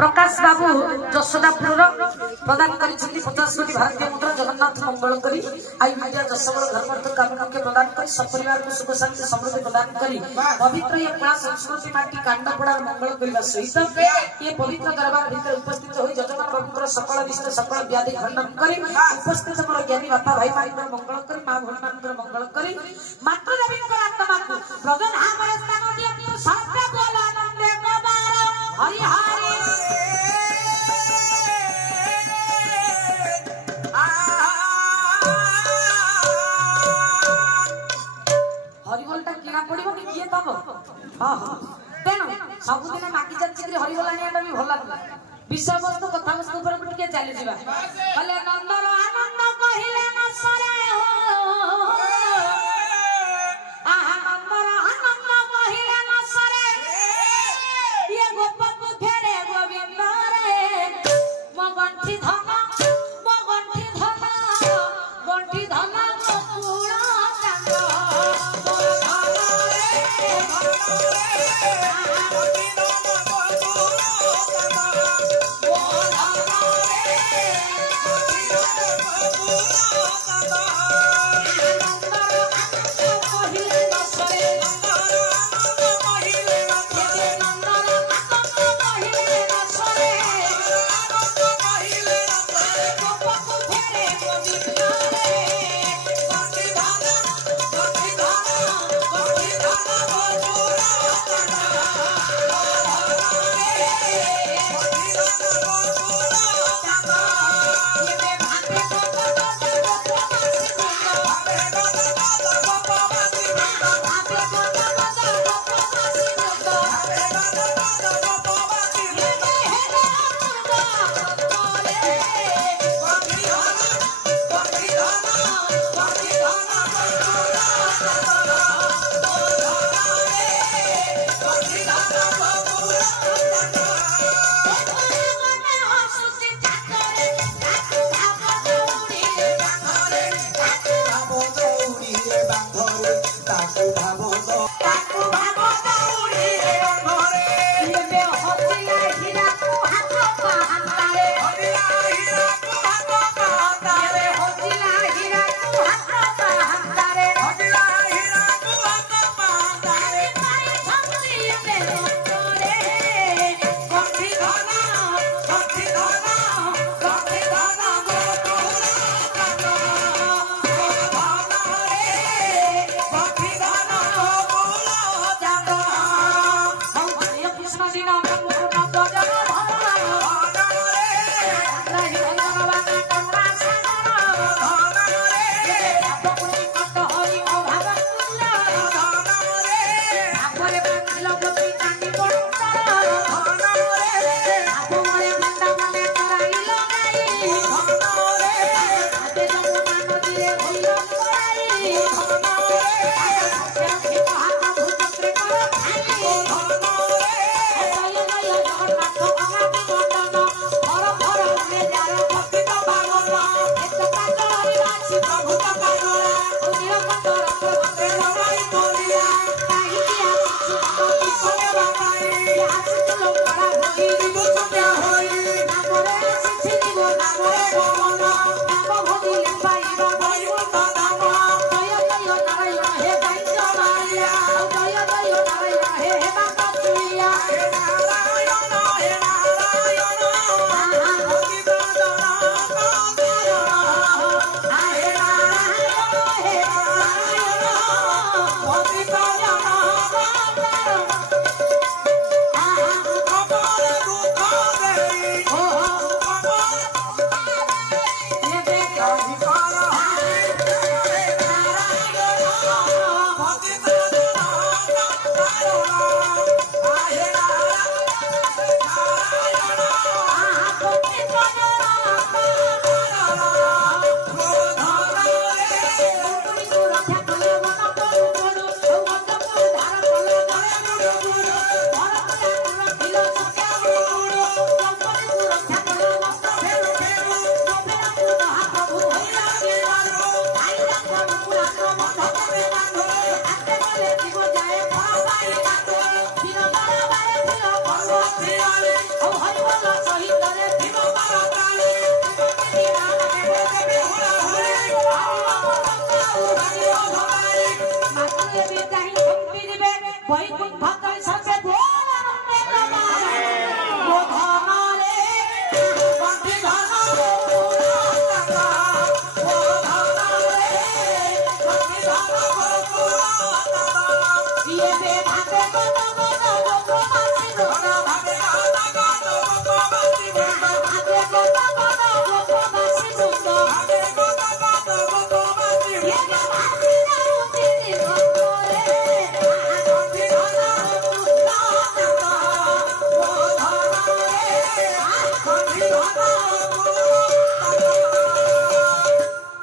प्रकाश बाबू जशोदापुर प्रदान कर 50 कोटी भारतीय मुद्रा जगन्नाथ मंगल करी आई विद्या दशमल धर्मार्थ कामना के प्रदान कर सपरिवार को सुख शांति समृद्धि प्रदान करी पवित्र ये कला संस्कृति माटी कांडपड़ा मंगल करने सहित ये पवित्र दरबार भीतर उपस्थित हो जजमान बाबूर सकल विषय सकल व्याधि खंडन करी उपस्थित मोर ज्ञानी बापा भाई मान मंगल करी माँ भौन मान मंगल करी मात्र देवी आत्मा को प्रगन आमर स्थान दियो सात्रा बोल आनंद हरि हरि हरिबोलटा किना पड़िबो कि किए दबो हां हां तेनो सबुदिन माकी जाची हरिबोल आनियाटा भी भल लागला विषय वस्तु कथा वस्तु पर टिके चली जिबा कहले नंदर आनंद कहिले न सरे हो आहा नंदर आनंद कहिले न सरे ये गोपक फेरे गोविंद रे मगंठी धन गंठी धन गोकुळ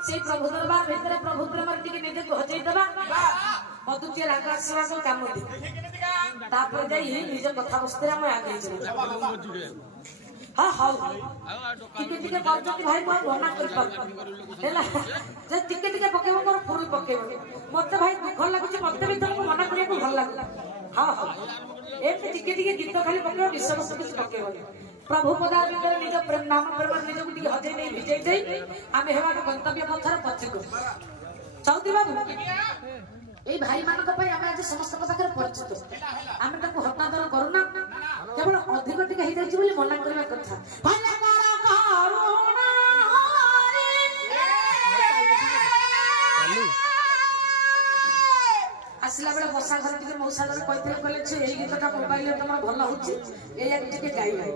से प्रभु दरबार भीतर प्रभु प्रेम टिके निजे हजई दबा मधुचे राग आसवा को काम दे तापर जाई निज कथा बस्ते हम आगे चले हां हां टिके टिके कहतो कि भाई मैं मना कर हेला जे टिके टिके पकेबो मोर फुरी पकेबो मते भाई दुख लागु छी मते भी तुमको मना करिया को भल लागु हां हां एते टिके टिके गीत खाली पकेबो विश्वास कुछ पकेबो प्रभु पदार भीतर निज प्रेम नाम प्रेम निज को टिके हजई नहीं भिजई देई आमे हेवा गंतव्य पथर पछको चौधरी बाबू ए भाई मानक पई आमे आज समस्त पाखरे परिचित आमे ताको हतादर करूना केवल अधिक टिके हेइ जाई बोली मना करबा कथा भला कर करुणा हरि आसला बेले बसा घर टिके मौसा घर कहते कहले छे एई गीतटा मोबाइल रे तमरा भल होची एई टिके गाई भाई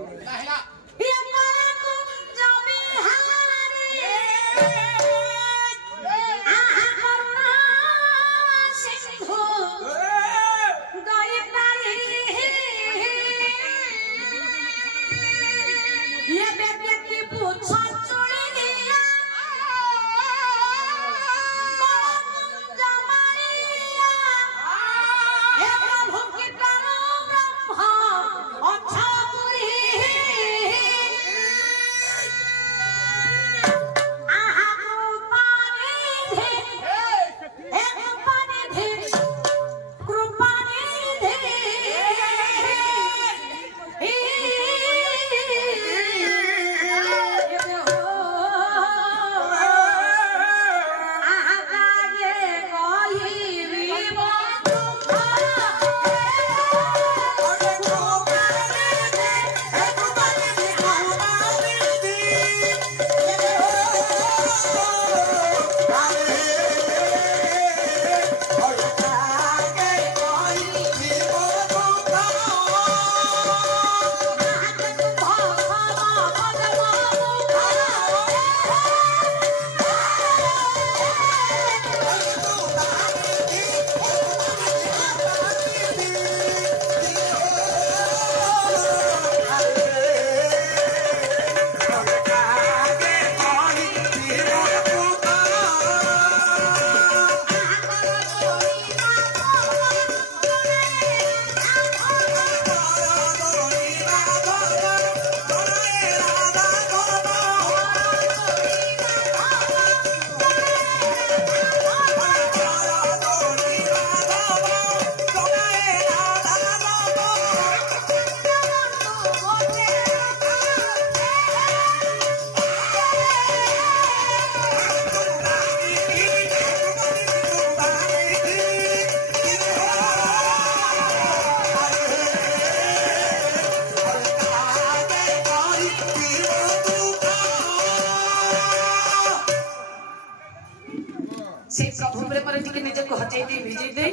से प्रभु प्रेम टिके निज को हजई दे भिजई दे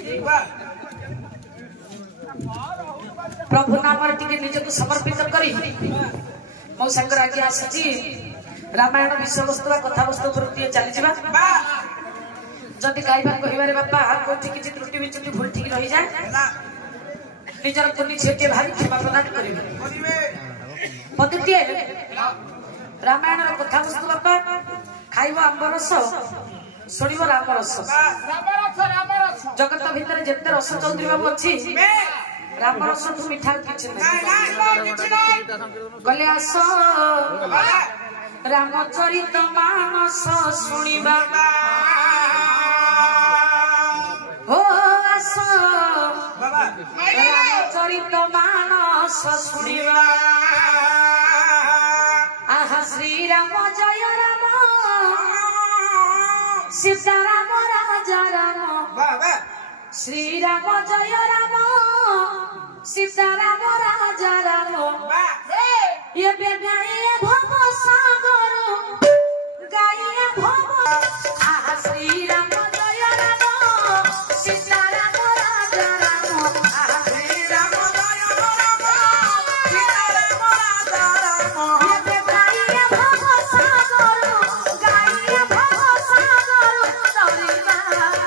प्रभु नाम टिके निज को समर्पित करी मो संगर आगे आसी रामायण विषय वस्तु कथा वस्तु पर चली जावा जदि गाइबा कहबारे बापा कोठी किछि त्रुटि विचुटि भूल ठीक रही जाए निजर कुनी छेटे भारी क्षमा प्रदान करिवे पतिते रामायण कथा वस्तु बापा खाइबो आंब रस सुनिबो राम रस जगत भीतर जेते रस चौधरी बाबू अछि राम रस तू मिठा किछि नै गले आस रामचरित मानस सुनिबा हो आस रामचरित मानस सुनिबा आहा श्री राम जय राम सीताराम राजा राम श्री राम जय राम सीताराम राजा राम ये गाये भव सागर गाये भव आहा श्री राम जय राम सीताराम राजा राम आहा श्री राम जय राम सीताराम राजा राम ये गाये भव सागर गाये भव सागर तरिमा राम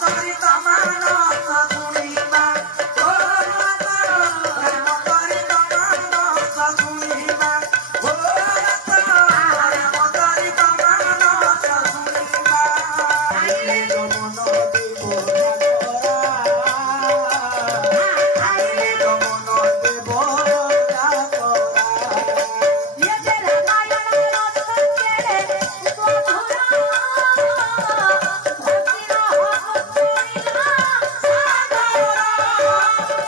चरित मानस सुनिबा हाँ